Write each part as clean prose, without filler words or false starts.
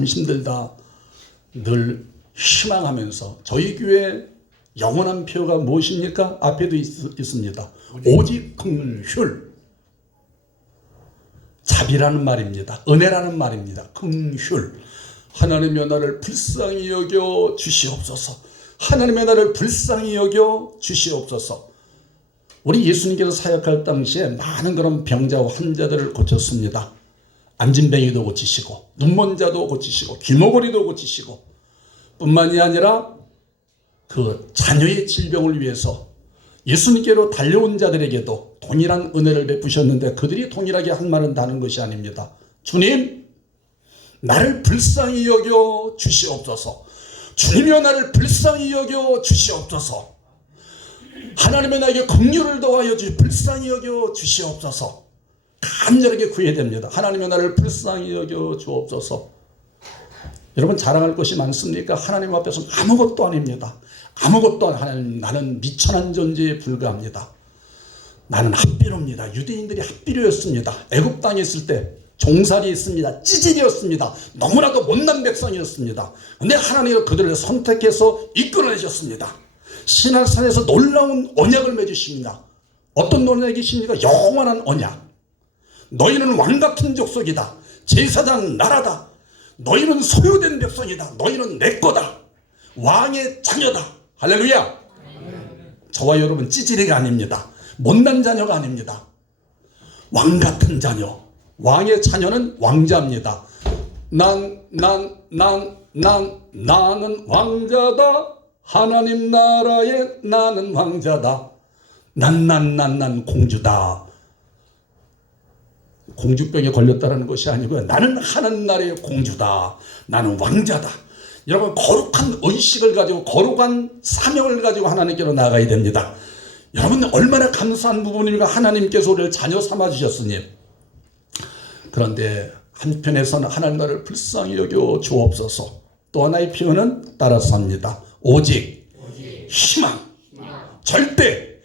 힘들다 늘 희망하면서 저희 교회 영원한 표가 무엇입니까? 앞에도 있습니다. 오직 긍휼. 자비라는 말입니다. 은혜라는 말입니다. 긍휼. 하나님의 나를 불쌍히 여겨 주시옵소서. 하나님의 나를 불쌍히 여겨 주시옵소서. 우리 예수님께서 사역할 당시에 많은 그런 병자와 환자들을 고쳤습니다. 안진뱅이도 고치시고 눈먼 자도 고치시고 귀머거리도 고치시고 뿐만이 아니라 그 자녀의 질병을 위해서 예수님께로 달려온 자들에게도 동일한 은혜를 베푸셨는데 그들이 동일하게 한 말은 다른 것이 아닙니다. 주님, 나를 불쌍히 여겨 주시옵소서. 주님이여 나를 불쌍히 여겨 주시옵소서. 하나님의 나에게 긍휼을 더하여 불쌍히 여겨 주시옵소서. 간절하게 구해야 됩니다. 하나님의 나를 불쌍히 여겨 주옵소서. 여러분 자랑할 것이 많습니까? 하나님 앞에서 아무것도 아닙니다. 아무것도 하나님, 나는 미천한 존재에 불과합니다. 나는 핫비료입니다. 유대인들이 핫비료였습니다. 애굽 땅에 있을 때 종살이였습니다. 찌질이었습니다. 너무나도 못난 백성이었습니다. 근데 하나님은 그들을 선택해서 이끌어내셨습니다. 시나산에서 놀라운 언약을 맺으십니다. 어떤 언약이십니까? 영원한 언약. 너희는 왕같은 족속이다. 제사장 나라다. 너희는 소유된 백성이다. 너희는 내 거다. 왕의 자녀다. 할렐루야. 저와 여러분 찌질이가 아닙니다. 못난 자녀가 아닙니다. 왕같은 자녀. 왕의 자녀는 왕자입니다. 나는 왕자다. 하나님 나라에 나는 왕자다. 난 공주다. 공주병에 걸렸다는 것이 아니고요. 나는 하나님 나라의 공주다. 나는 왕자다. 여러분 거룩한 의식을 가지고 거룩한 사명을 가지고 하나님께로 나가야 됩니다. 여러분 얼마나 감사한 부분입니까? 하나님께서 우리를 자녀 삼아주셨으니. 그런데 한편에서는 하나님 나라를 불쌍히 여겨 주옵소서. 또 하나의 표현은 따라서 합니다. 오직 희망. 절대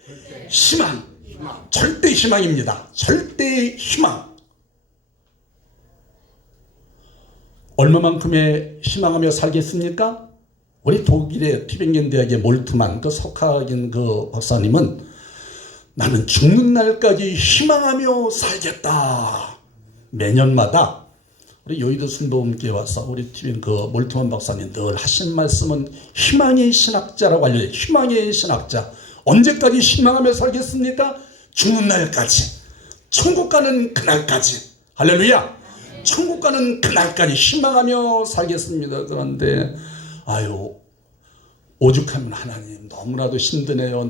희망. 절대 희망입니다. 절대 희망. 얼마만큼의 희망하며 살겠습니까? 우리 독일의 튜빙겐 대학의 몰트만 그 석학인 그 박사님은 나는 죽는 날까지 희망하며 살겠다. 매년마다 우리 여의도 순복음교회 와서 우리 튜빙 그 몰트만 박사님 늘 하신 말씀은 희망의 신학자라고 알려요. 희망의 신학자. 언제까지 희망하며 살겠습니까? 죽는 날까지. 천국 가는 그날까지. 할렐루야. 천국 가는 그날까지 희망하며 살겠습니다. 그런데 오죽하면 하나님 너무나도 힘드네요.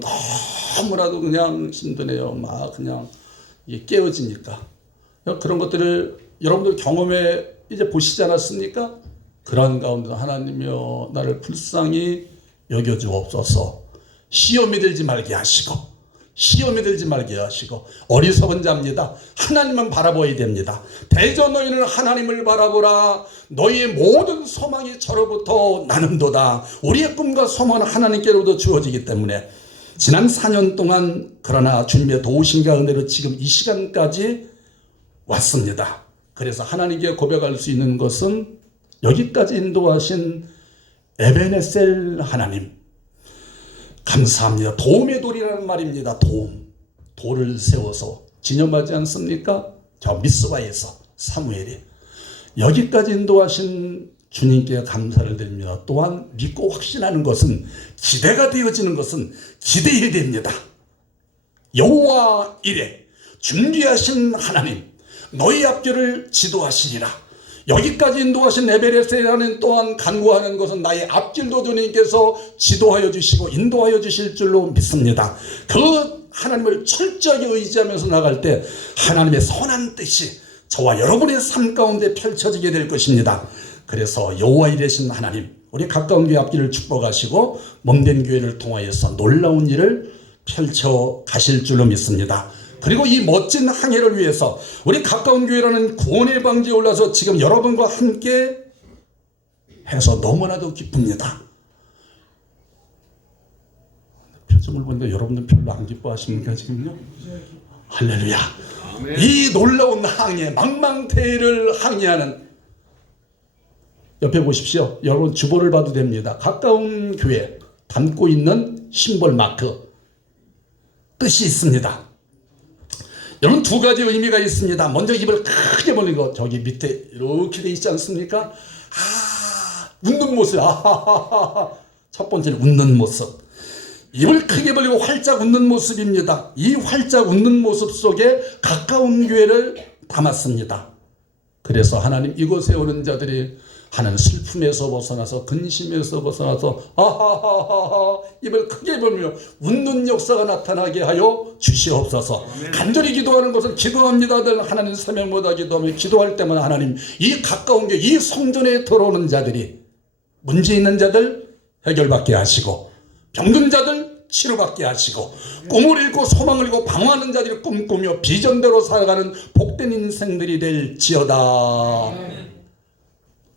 너무나도 그냥 힘드네요. 막 그냥 이게 깨어지니까. 그런 것들을 여러분들 경험해 이제 보시지 않았습니까? 그런 가운데 하나님이여 나를 불쌍히 여겨주옵소서. 시험이 들지 말게 하시고 시험에 들지 말게 하시고 어리석은 자입니다. 하나님만 바라보아야 됩니다. 대저 너희는 하나님을 바라보라. 너희의 모든 소망이 저로부터 나는도다. 우리의 꿈과 소망은 하나님께로부터 주어지기 때문에 지난 4년 동안 그러나 주님의 도우심과 은혜로 지금 이 시간까지 왔습니다. 그래서 하나님께 고백할 수 있는 것은 여기까지 인도하신 에베네셀 하나님 감사합니다. 도움의 돌이라는 말입니다. 돌을 세워서 기념하지 않습니까? 저 미스바에서 사무엘이 여기까지 인도하신 주님께 감사를 드립니다. 또한 믿고 확신하는 것은 기대가 되어지는 것은 기대해야 됩니다. 여호와 이레 준비하신 하나님 너희 앞길을 지도하시리라. 여기까지 인도하신 에베레스라는 또한 간구하는 것은 나의 앞길도 주님께서 지도하여 주시고 인도하여 주실 줄로 믿습니다. 그 하나님을 철저하게 의지하면서 나갈 때 하나님의 선한 뜻이 저와 여러분의 삶 가운데 펼쳐지게 될 것입니다. 그래서 여호와 이레신 하나님 우리 가까운 교회 앞길을 축복하시고 몸된 교회를 통하여서 놀라운 일을 펼쳐 가실 줄로 믿습니다. 그리고 이 멋진 항해를 위해서 우리 가까운 교회라는 구원의 방지에 올라서 지금 여러분과 함께 해서 너무나도 기쁩니다. 표정을 보니까 여러분들 별로 안 기뻐하십니까 지금요? 할렐루야. 이 놀라운 항해 망망대해를 항해하는 옆에 보십시오. 여러분 주보를 봐도 됩니다. 가까운 교회 담고 있는 심볼 마크 뜻이 있습니다. 여러분 두 가지 의미가 있습니다. 먼저 입을 크게 벌리고 저기 밑에 이렇게 돼 있지 않습니까? 웃는 모습. 첫 번째는 웃는 모습. 입을 크게 벌리고 활짝 웃는 모습입니다. 이 활짝 웃는 모습 속에 가까운 교회를 담았습니다. 그래서 하나님 이곳에 오는 자들이 하나님 슬픔에서 벗어나서 근심에서 벗어나서 하하하하 입을 크게 벌며 웃는 역사가 나타나게 하여 주시옵소서. 간절히 기도하는 것은 기도합니다. 하나님 사명보다 기도하며 기도할 때마다 하나님 이 가까운 게 이 성전에 들어오는 자들이 문제 있는 자들 해결받게 하시고 병든 자들 치료받게 하시고 꿈을 잃고 소망을 잃고 방황하는 자들이 꿈꾸며 비전대로 살아가는 복된 인생들이 될지어다.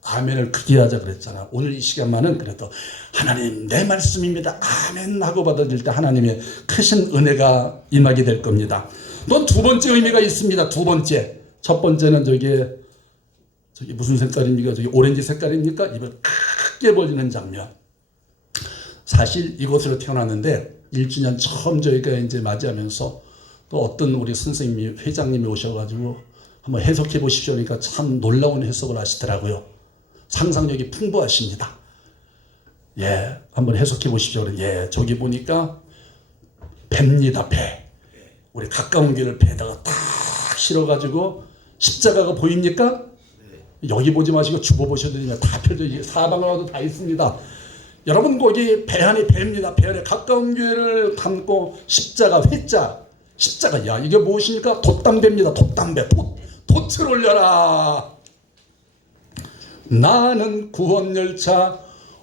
아멘을 크게 하자 그랬잖아. 오늘 이 시간만은 그래도 하나님 내 말씀입니다. 아멘 하고 받아들일 때 하나님의 크신 은혜가 임하게 될 겁니다. 또 두 번째 의미가 있습니다. 두 번째. 첫 번째는 저기 무슨 색깔입니까? 저기 오렌지 색깔입니까? 입을 크게 벌리는 장면. 사실 이곳으로 태어났는데 1주년 처음 저희가 이제 맞이하면서 또 어떤 우리 선생님이 회장님이 오셔가지고 한번 해석해 보십시오. 그러니까 참 놀라운 해석을 하시더라고요. 상상력이 풍부하십니다. 예, 한번 해석해 보십시오. 예, 저기 보니까 배입니다. 배. 우리 가까운 길을 배에다가 딱 실어가지고 십자가가 보입니까? 여기 보지 마시고 주보 보셔도 됩니다. 다 펴져 있어요. 사방으로도 다 있습니다. 여러분 거기 배 안에 배입니다. 배 안에 가까운 교회를 담고 십자가 회자 십자가 야 이게 무엇입니까? 돛담배입니다. 돛담배 돛을 올려라. 나는 구원열차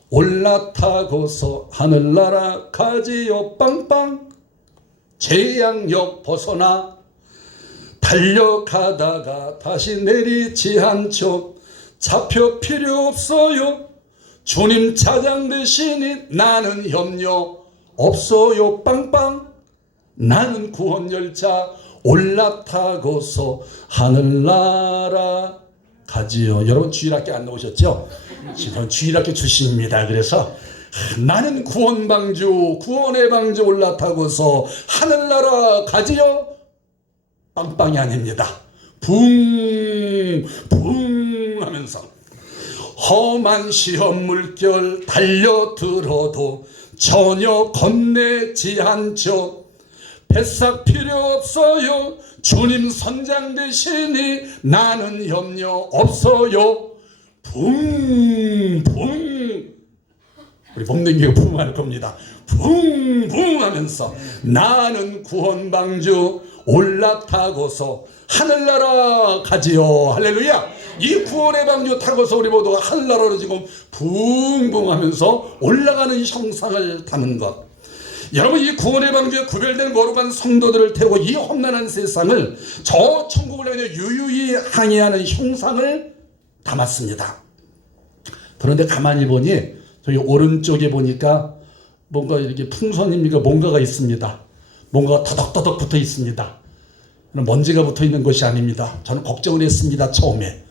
올라타고서 하늘나라 가지요 빵빵 재앙역 벗어나 달려가다가 다시 내리지 않죠. 잡혀 필요 없어요. 주님 차장 되시니 나는 염려 없어요. 빵빵 나는 구원열차 올라타고서 하늘나라 가지요. 여러분 주일학교 안 나오셨죠? 지금 주일학교 출신입니다. 그래서 나는 구원방주 구원의 방주 올라타고서 하늘나라 가지요. 빵빵이 아닙니다. 붕붕 하면서 험한 시험 물결 달려들어도 전혀 겁내지 않죠. 뱃삭 필요 없어요. 주님 선장 되시니 나는 염려 없어요. 붕붕 우리 목냉기가 붕할 겁니다. 붕붕 하면서 나는 구원방주 올라타고서 하늘나라 가지요. 할렐루야. 이 구원의 방주 타고서 우리 모두가 하늘나라로 지금 붕붕 하면서 올라가는 형상을 담은 것. 여러분 이 구원의 방주에 구별된 거룩한 성도들을 태우고 이 험난한 세상을 저 천국을 향해 유유히 항해하는 형상을 담았습니다. 그런데 가만히 보니 저기 오른쪽에 보니까 뭔가 이렇게 풍선입니까? 뭔가가 있습니다. 뭔가가 터덕터덕 붙어 있습니다. 먼지가 붙어 있는 것이 아닙니다. 저는 걱정을 했습니다. 처음에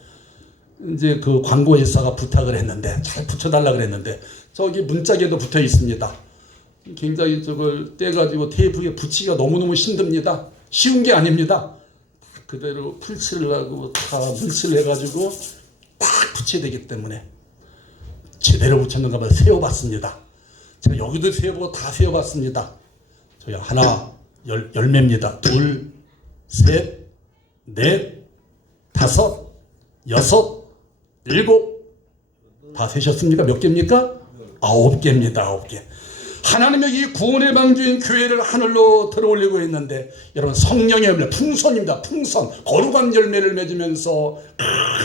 이제 그 광고 회사가 부탁을 했는데 잘 붙여달라 그랬는데 저기 문짝에도 붙어 있습니다. 굉장히 저걸 떼가지고 테이프에 붙이기가 너무너무 힘듭니다. 쉬운 게 아닙니다. 그대로 풀칠을 하고 다 물칠을 해가지고 딱 붙여야 되기 때문에 제대로 붙였는가 봐 세어봤습니다. 제가 여기도 세어보고 다 세어봤습니다. 저희 하나 열매입니다. 둘, 셋, 넷, 다섯, 여섯, 일곱 다 세셨습니까? 몇 개입니까? 9개입니다. 9개. 하나님의 이 구원의 방주인 교회를 하늘로 들어올리고 있는데 여러분 성령의 열매 풍선입니다. 풍선 거룩한 열매를 맺으면서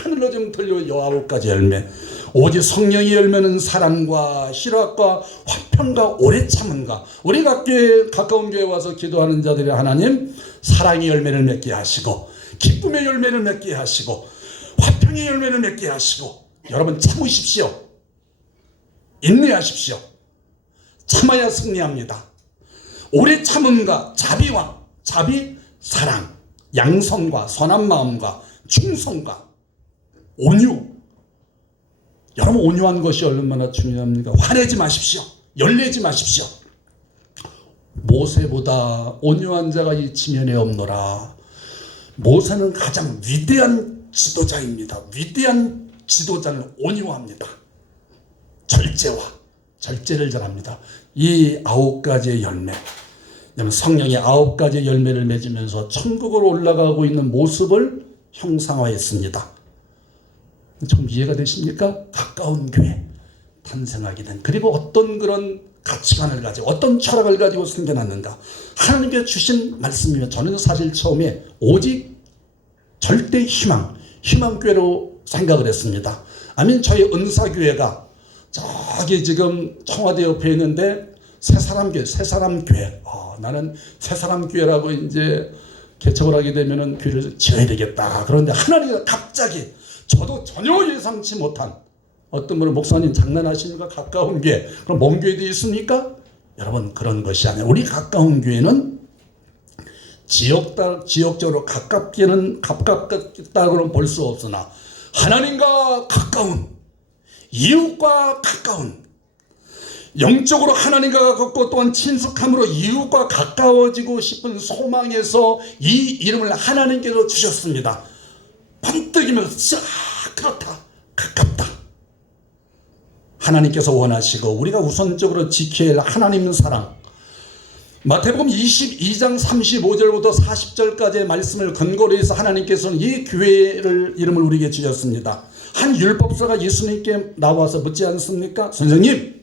하늘로 좀 들려 9가지 열매. 오직 성령의 열매는 사랑과 희락과 화평과 오래 참음과 우리 가까운 교회에 와서 기도하는 자들이 하나님 사랑의 열매를 맺게 하시고 기쁨의 열매를 맺게 하시고 화평의 열매를 맺게 하시고 여러분 참으십시오. 인내하십시오. 참아야 승리합니다. 오래 참음과 자비 사랑 양선과 선한 마음과 충성과 온유 여러분, 온유한 것이 얼마나 중요합니까? 화내지 마십시오. 열내지 마십시오. 모세보다 온유한 자가 이 지면에 없노라. 모세는 가장 위대한 지도자입니다. 위대한 지도자는 온유합니다. 절제를 잘합니다. 이 9가지의 열매, 성령의 9가지의 열매를 맺으면서 천국으로 올라가고 있는 모습을 형상화했습니다. 좀 이해가 되십니까? 가까운 교회 탄생하게 된, 그리고 어떤 그런 가치관을 가지고 어떤 철학을 가지고 생겨났는가, 하나님께서 주신 말씀이면 저는 사실 처음에 오직 절대 희망교회로 생각을 했습니다. 아멘. 저희 은사교회가 저기 지금 청와대 옆에 있는데 새사람교회. 나는 새사람교회라고 이제 개척을 하게 되면은 교회를 지어야 되겠다. 그런데 하나님이 갑자기 저도 전혀 예상치 못한, 어떤 분은 목사님 장난하시니까 가까운 교회, 그럼 먼 교회도 있습니까? 여러분, 그런 것이 아니에요. 우리 가까운 교회는 지역적으로 가깝다고는 볼 수 없으나 하나님과 가까운, 이웃과 가까운, 영적으로 하나님과 가깝고 또한 친숙함으로 이웃과 가까워지고 싶은 소망에서 이 이름을 하나님께서 주셨습니다. 번뜩이면서 그렇다, 가깝다. 하나님께서 원하시고 우리가 우선적으로 지켜야 할 하나님 사랑, 마태복음 22장 35절부터 40절까지의 말씀을 근거로 해서 하나님께서는 이 교회를 이름을 우리에게 주셨습니다. 한 율법사가 예수님께 나와서 묻지 않습니까? 선생님,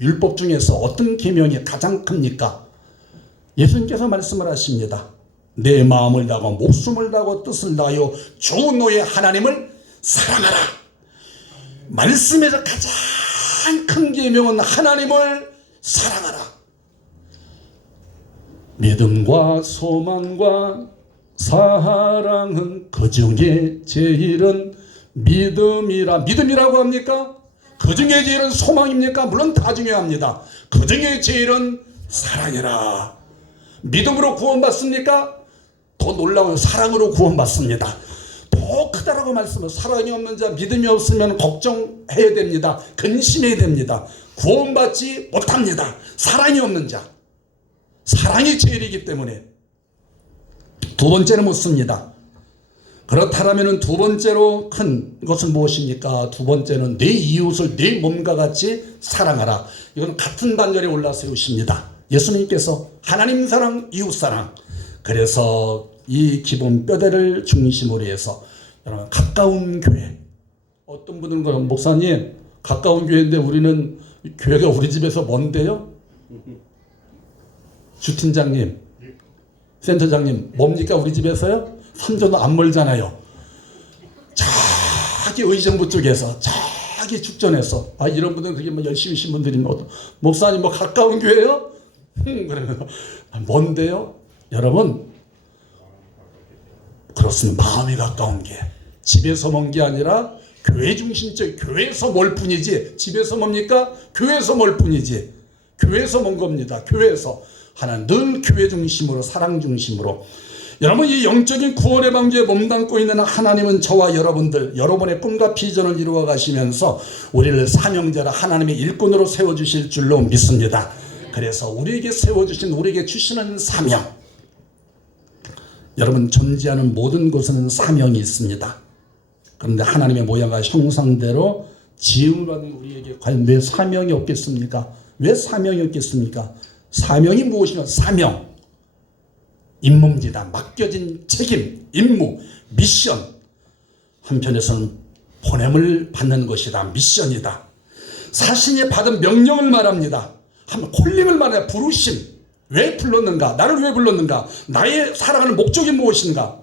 율법 중에서 어떤 계명이 가장 큽니까? 예수님께서 말씀을 하십니다. 내 마음을 다하고 목숨을 다하고 뜻을 다하여 주 너의 하나님을 사랑하라. 말씀에서 가장 큰 계명은 하나님을 사랑하라. 믿음과 소망과 사랑은 그 중에 제일은 믿음이라고 합니까? 그 중에 제일은 소망입니까? 물론 다 중요합니다. 그 중에 제일은 사랑이라. 믿음으로 구원받습니까? 더 놀라운 사랑으로 구원받습니다. 더 크다라고 말씀은, 사랑이 없는 자, 믿음이 없으면 걱정해야 됩니다. 근심해야 됩니다. 구원받지 못합니다. 사랑이 없는 자, 사랑이 제일이기 때문에. 두 번째는 묻습니다. 그렇다면 두 번째로 큰 것은 무엇입니까? 두 번째는 내 이웃을 내 몸과 같이 사랑하라. 이건 같은 단절에 올라 세우십니다. 예수님께서 하나님 사랑, 이웃 사랑. 그래서 이 기본 뼈대를 중심으로 해서 여러분, 가까운 교회. 어떤 분들은 그럼 목사님, 가까운 교회인데 우리는 교회가 우리 집에서 먼데요? 주팀장님, 센터장님, 뭡니까 우리 집에서요? 선전도 안 멀잖아요. 자기 의정부 쪽에서, 자기 축전에서. 이런 분들은 그게 뭐 열심히 신 분들이 목사님 뭐 가까운 교회요? 그러면 뭔데요? 여러분, 그렇습니다. 마음이 가까운 게 집에서 먼 게 아니라 교회 중심적, 교회에서 멀 뿐이지. 집에서 뭡니까? 교회에서 멀 뿐이지. 교회에서 먼 겁니다. 교회에서. 하나는 늘 교회 중심으로, 사랑 중심으로. 여러분, 이 영적인 구원의 방주에 몸담고 있는 하나님은 저와 여러분들, 여러분의 꿈과 비전을 이루어 가시면서 우리를 사명자라 하나님의 일꾼으로 세워주실 줄로 믿습니다. 그래서 우리에게 세워주신, 우리에게 주시는 사명, 여러분, 존재하는 모든 곳에는 사명이 있습니다. 그런데 하나님의 모양과 형상대로 지음을 받은 우리에게 과연 왜 사명이 없겠습니까? 왜 사명이 없겠습니까? 사명이 무엇이냐? 사명, 임무입니다. 맡겨진 책임, 임무, 미션. 한편에서는 보냄을 받는 것이다. 미션이다. 자신이 받은 명령을 말합니다. 한 콜링을 말해요. 부르심. 왜 불렀는가? 나를 왜 불렀는가? 나의 살아가는 목적이 무엇인가?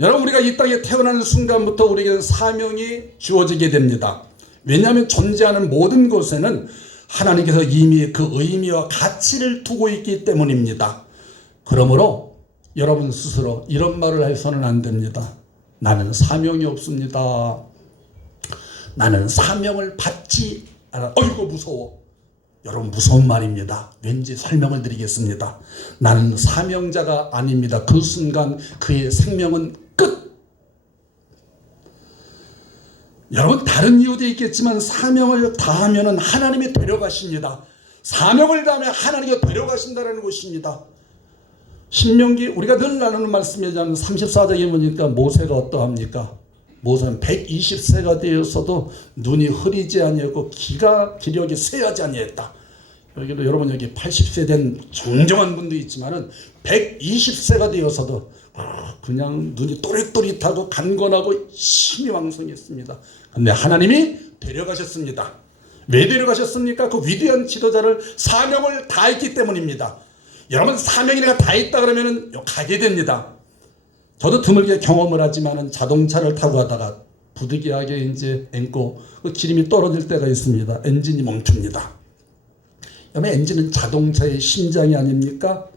여러분, 우리가 이 땅에 태어나는 순간부터 우리에게는 사명이 주어지게 됩니다. 왜냐하면 존재하는 모든 곳에는 하나님께서 이미 그 의미와 가치를 두고 있기 때문입니다. 그러므로 여러분 스스로 이런 말을 해서는 안 됩니다. 나는 사명이 없습니다. 나는 사명을 받지 않아. 어이구 무서워. 여러분, 무서운 말입니다. 왠지 설명을 드리겠습니다. 나는 사명자가 아닙니다. 그 순간 그의 생명은 끝. 여러분 다른 이유도 있겠지만 사명을 다하면 하나님이 데려가십니다. 사명을 다하면 하나님이 데려가신다는 것입니다. 신명기 우리가 늘 나누는 말씀이잖아요. 34장에 보니까 모세가 어떠합니까? 모세는 120세가 되었어도 눈이 흐리지 아니하고 기력이 쇠하지 아니했다. 여기도 여러분 여기 80세 된 정정한 분도 있지만은 120세가 되어서도 그냥 눈이 또릿또릿하고 간건하고 힘이 왕성했습니다. 근데 하나님이 데려가셨습니다. 왜 데려가셨습니까? 그 위대한 지도자를 사명을 다했기 때문입니다. 여러분 사명이 내가 다했다 그러면은 가게 됩니다. 저도 드물게 경험을 하지만은 자동차를 타고 가다가 부득이하게 이제 앵고 그 기름이 떨어질 때가 있습니다. 엔진이 멈춥니다. 그러면 엔진은 자동차의 심장이 아닙니까?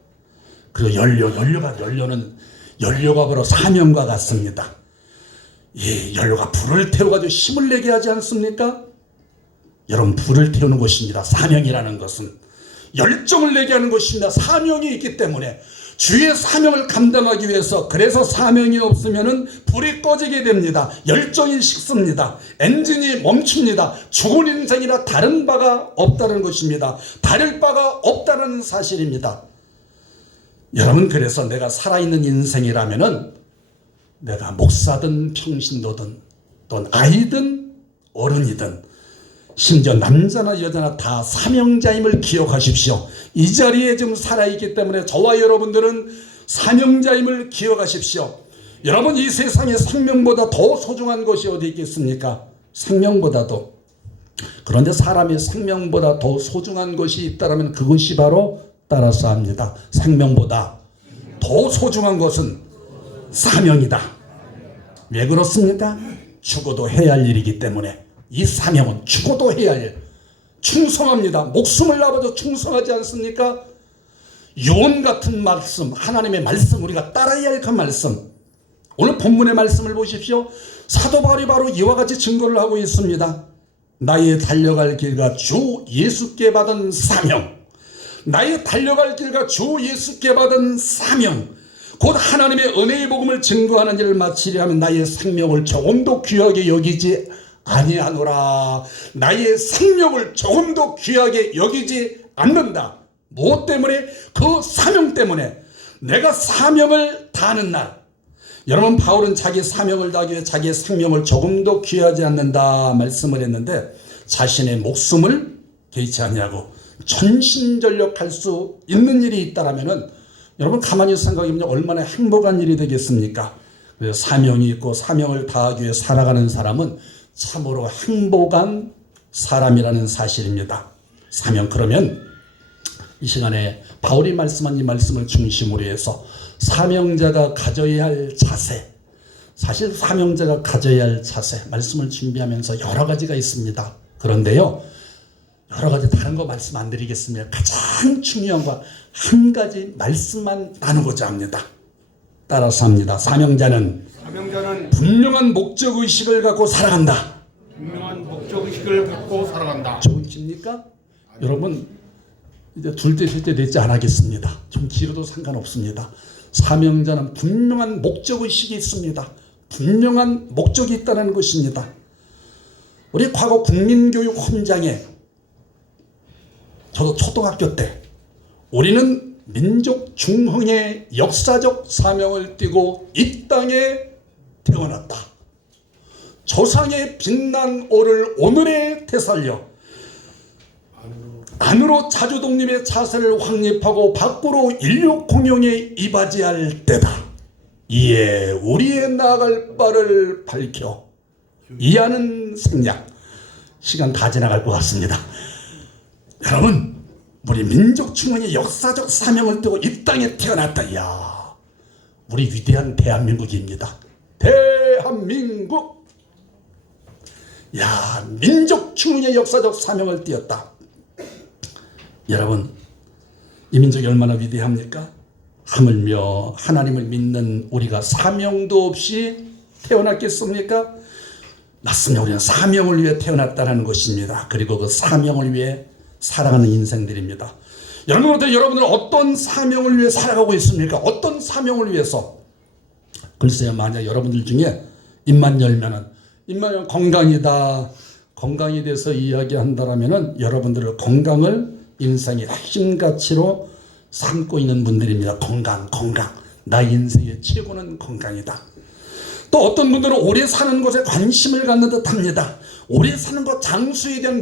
그리고 연료는 연료가 바로 사명과 같습니다. 이 연료가 불을 태워가지고 힘을 내게 하지 않습니까? 여러분 불을 태우는 것입니다. 사명이라는 것은 열정을 내게 하는 것입니다. 사명이 있기 때문에 주의 사명을 감당하기 위해서 그래서 사명이 없으면은 불이 꺼지게 됩니다. 열정이 식습니다. 엔진이 멈춥니다. 죽은 인생이라 다른 바가 없다는 것입니다. 다를 바가 없다는 사실입니다. 여러분 그래서 내가 살아있는 인생이라면은 내가 목사든 평신도든 또는 아이든 어른이든 심지어 남자나 여자나 다 사명자임을 기억하십시오. 이 자리에 지금 살아있기 때문에 저와 여러분들은 사명자임을 기억하십시오. 여러분 이 세상에 생명보다 더 소중한 것이 어디 있겠습니까? 생명보다도. 그런데 사람의 생명보다 더 소중한 것이 있다면 그것이 바로 따라서 합니다. 생명보다 더 소중한 것은 사명이다. 왜 그렇습니까? 죽어도 해야 할 일이기 때문에. 이 사명은 죽어도 해야 할 일. 충성합니다. 목숨을 나눠도 충성하지 않습니까? 유언 같은 말씀, 하나님의 말씀, 우리가 따라야 할 그 말씀. 오늘 본문의 말씀을 보십시오. 사도 바울이 바로 이와 같이 증거를 하고 있습니다. 나의 달려갈 길과 주 예수께 받은 사명. 나의 달려갈 길과 주 예수께 받은 사명. 곧 하나님의 은혜의 복음을 증거하는 일을 마치려 하면 나의 생명을 조금도 귀하게 여기지 아니하노라. 나의 생명을 조금도 귀하게 여기지 않는다. 무엇 때문에? 그 사명 때문에. 내가 사명을 다하는 날. 여러분 바울은 자기 사명을 다하기 위해 자기의 생명을 조금도 귀하지 않는다 말씀을 했는데 자신의 목숨을 개의치 아니하고 전심전력할 수 있는 일이 있다라면은 여러분 가만히 생각해보면 얼마나 행복한 일이 되겠습니까? 그래서 사명이 있고 사명을 다하기 위해 살아가는 사람은 참으로 행복한 사람이라는 사실입니다. 사명. 그러면 이 시간에 바울이 말씀한 이 말씀을 중심으로 해서 사명자가 가져야 할 자세, 사실 사명자가 가져야 할 자세 말씀을 준비하면서 여러 가지가 있습니다. 그런데요 여러 가지 다른 거 말씀 안 드리겠습니다. 가장 중요한 거 한 가지 말씀만 나누고자 합니다. 따라서 합니다. 사명자는 분명한 목적의식을 갖고 살아간다. 분명한 목적의식을 갖고 살아간다. 좋으십니까? 여러분 이제 둘째 셋째 넷째 안 하겠습니다. 좀 길어도 상관없습니다. 사명자는 분명한 목적의식이 있습니다. 분명한 목적이 있다는 것입니다. 우리 과거 국민교육 헌장에 저도 초등학교 때 우리는 민족 중흥의 역사적 사명을 띠고 이 땅에 태어났다. 조상의 빛난 오를 오늘에 되살려 안으로 자주독립의 자세를 확립하고 밖으로 인류 공용에 이바지할 때다. 이에 우리의 나아갈 바를 밝혀 이하는 생략. 시간 다 지나갈 것 같습니다. 여러분 우리 민족 중흥의 역사적 사명을 띠고 이 땅에 태어났다. 이야, 우리 위대한 대한민국입니다. 대한민국. 야, 민족 중흥의 역사적 사명을 띠었다. 여러분 이 민족이 얼마나 위대합니까? 하물며 하나님을 믿는 우리가 사명도 없이 태어났겠습니까? 맞습니다. 우리는 사명을 위해 태어났다는 것입니다. 그리고 그 사명을 위해 살아가는 인생들입니다. 여러분들은 어떤 사명을 위해 살아가고 있습니까? 어떤 사명을 위해서? 글쎄요, 만약 여러분들 중에 입만 열면은 임마야 건강이다. 건강에 대해서 이야기한다라면은 여러분들의 건강을 인생의 핵심 가치로 삼고 있는 분들입니다. 건강. 나 인생의 최고는 건강이다. 또 어떤 분들은 오래 사는 것에 관심을 갖는 듯합니다. 오래 사는 것 장수에 대한